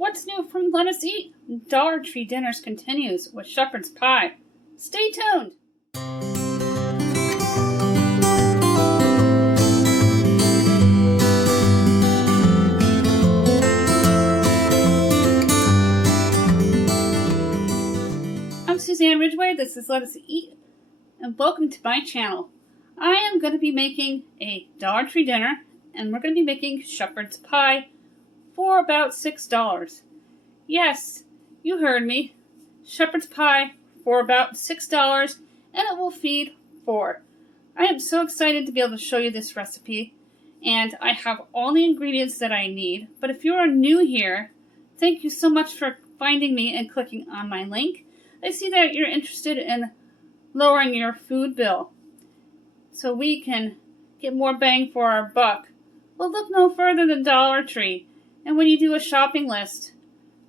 What's new from Let Us Eat? Dollar Tree Dinners continues with Shepherd's Pie. Stay tuned! I'm Suzanne Ridgway, this is Let Us Eat, and welcome to my channel. I am going to be making a Dollar Tree dinner, and we're going to be making Shepherd's Pie for about $6. Yes, you heard me. Shepherd's Pie for about $6, and it will feed 4. I am so excited to be able to show you this recipe, and I have all the ingredients that I need. But if you are new here, thank you so much for finding me and clicking on my link. I see that you're interested in lowering your food bill so we can get more bang for our buck. Well, look no further than Dollar Tree. And when you do a shopping list,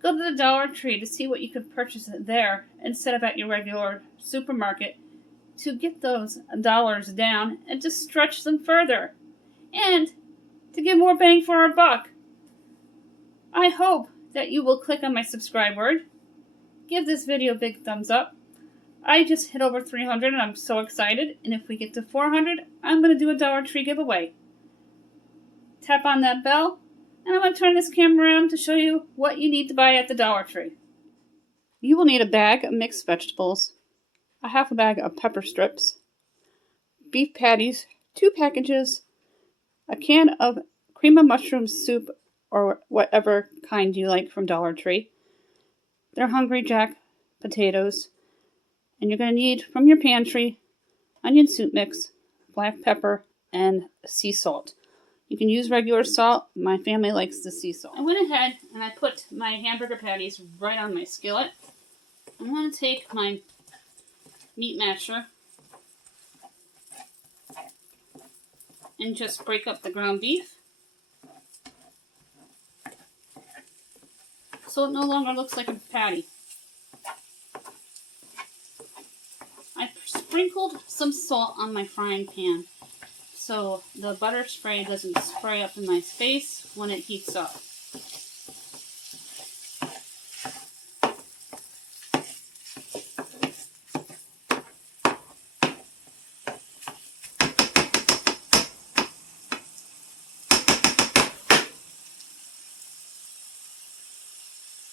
go to the Dollar Tree to see what you could purchase there instead of at your regular supermarket to get those dollars down and to stretch them further and to get more bang for our buck. I hope that you will click on my subscribe word. Give this video a big thumbs up. I just hit over 300 and I'm so excited. And if we get to 400, I'm going to do a Dollar Tree giveaway. Tap on that bell. And I'm going to turn this camera around to show you what you need to buy at the Dollar Tree. You will need a bag of mixed vegetables, a half a bag of pepper strips, beef patties, 2 packages, a can of cream of mushroom soup or whatever kind you like from Dollar Tree. They're Hungry Jack potatoes. And you're going to need from your pantry onion soup mix, black pepper, and sea salt. You can use regular salt. My family likes the sea salt. I went ahead and I put my hamburger patties right on my skillet. I'm going to take my meat masher and just break up the ground beef so it no longer looks like a patty. I sprinkled some salt on my frying pan so the butter spray doesn't spray up in my face when it heats up.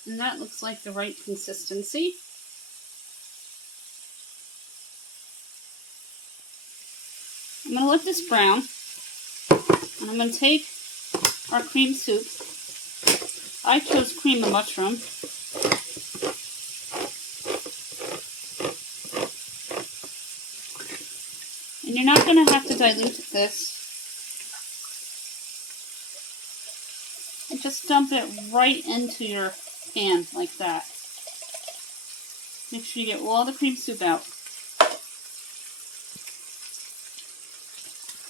And that looks like the right consistency. I'm going to let this brown, and I'm going to take our cream soup. I chose cream of mushroom. And you're not going to have to dilute this. And just dump it right into your pan like that. Make sure you get all the cream soup out.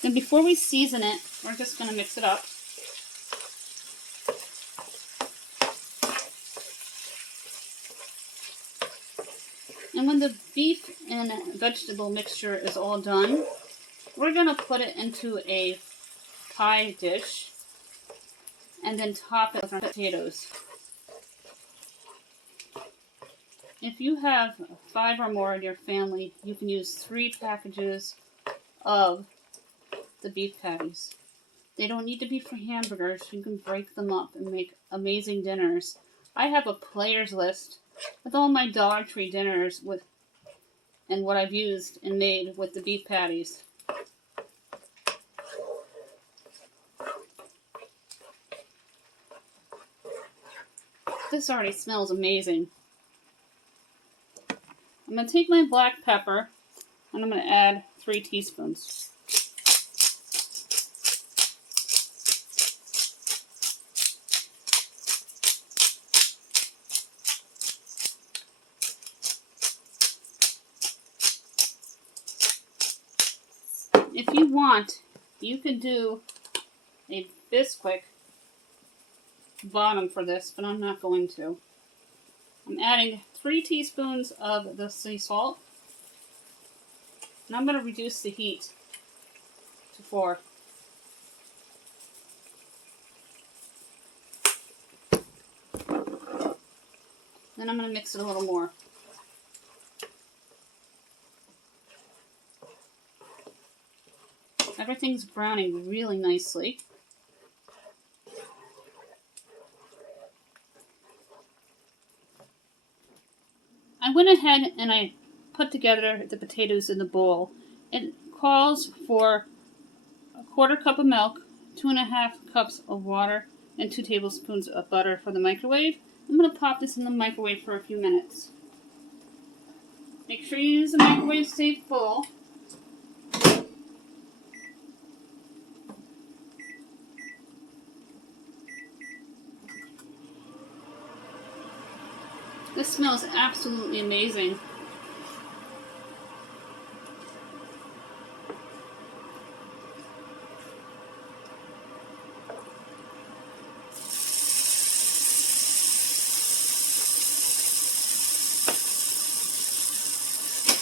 Then before we season it, we're just going to mix it up. And when the beef and vegetable mixture is all done, we're going to put it into a pie dish and then top it with our potatoes. If you have 5 or more in your family, you can use 3 packages of the beef patties. They don't need to be for hamburgers. You can break them up and make amazing dinners. I have a players list with all my Dollar Tree dinners with and what I've used and made with the beef patties. This already smells amazing. I'm going to take my black pepper and I'm going to add 3 teaspoons. If you want, you could do a Bisquick bottom for this, but I'm not going to. I'm adding 3 teaspoons of the sea salt, and I'm going to reduce the heat to 4. Then I'm going to mix it a little more. Everything's browning really nicely. I went ahead and I put together the potatoes in the bowl. It calls for a 1/4 cup of milk, 2½ cups of water, and 2 tablespoons of butter for the microwave. I'm going to pop this in the microwave for a few minutes. Make sure you use a microwave safe bowl. This smells absolutely amazing.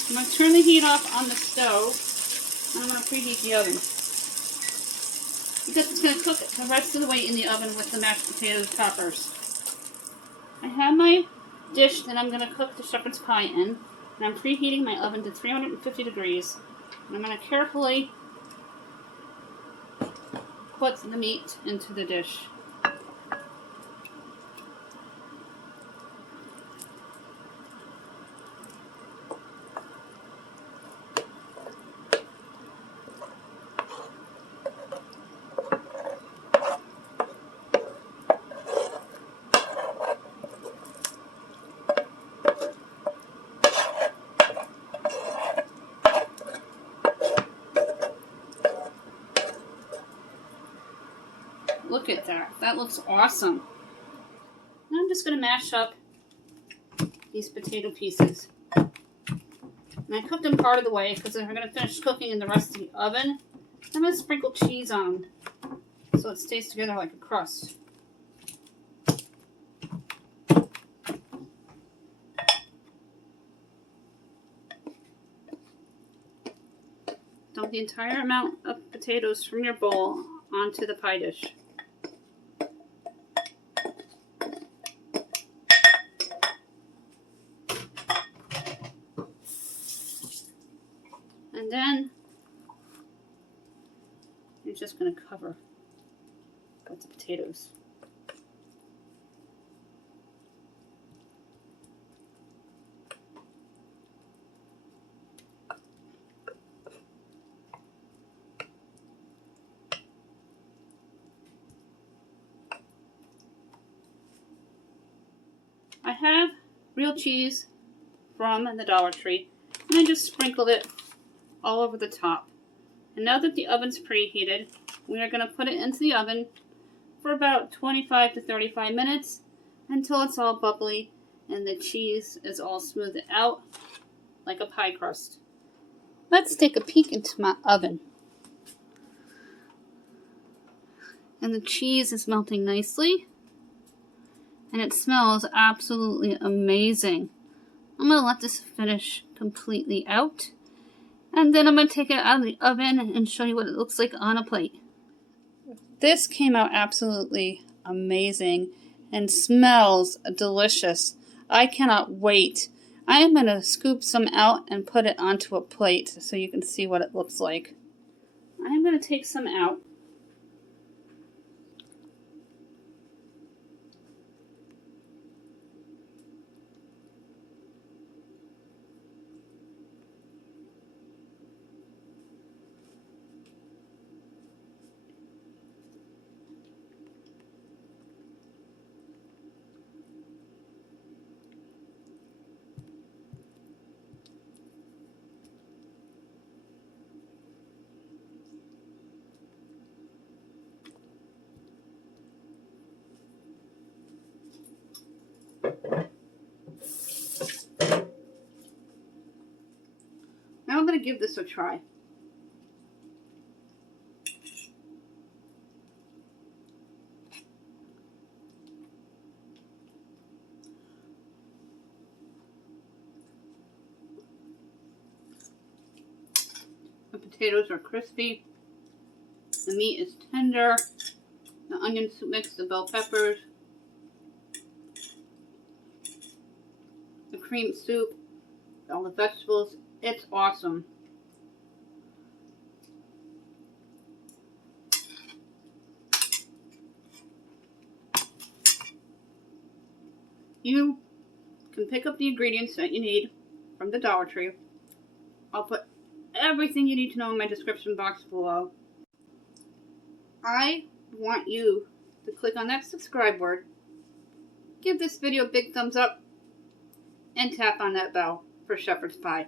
I'm going to turn the heat off on the stove, and I'm going to preheat the oven. Because it's going to cook the rest of the way in the oven with the mashed potato toppers. I have my dish that I'm going to cook the shepherd's pie in, and I'm preheating my oven to 350 degrees. And I'm going to carefully put the meat into the dish. Look at that. That looks awesome. Now I'm just going to mash up these potato pieces. And I cooked them part of the way because I'm going to finish cooking in the rest of the oven. I'm going to sprinkle cheese on so it stays together like a crust. Dump the entire amount of potatoes from your bowl onto the pie dish. And then you're just going to cover with the potatoes. I have real cheese from the Dollar Tree, and I just sprinkled it all over the top. And now that the oven's preheated, we are going to put it into the oven for about 25 to 35 minutes until it's all bubbly and the cheese is all smoothed out like a pie crust. Let's take a peek into my oven. And the cheese is melting nicely. And it smells absolutely amazing. I'm going to let this finish completely out. And then I'm going to take it out of the oven and show you what it looks like on a plate. This came out absolutely amazing and smells delicious. I cannot wait. I am going to scoop some out and put it onto a plate so you can see what it looks like. I'm going to take some out. Now I'm going to give this a try. The potatoes are crispy. The meat is tender. The onion mix, the bell peppers. cream soup, all the vegetables. It's awesome. You can pick up the ingredients that you need from the Dollar Tree. I'll put everything you need to know in my description box below. I want you to click on that subscribe word, give this video a big thumbs up, and tap on that bell for shepherd's pie.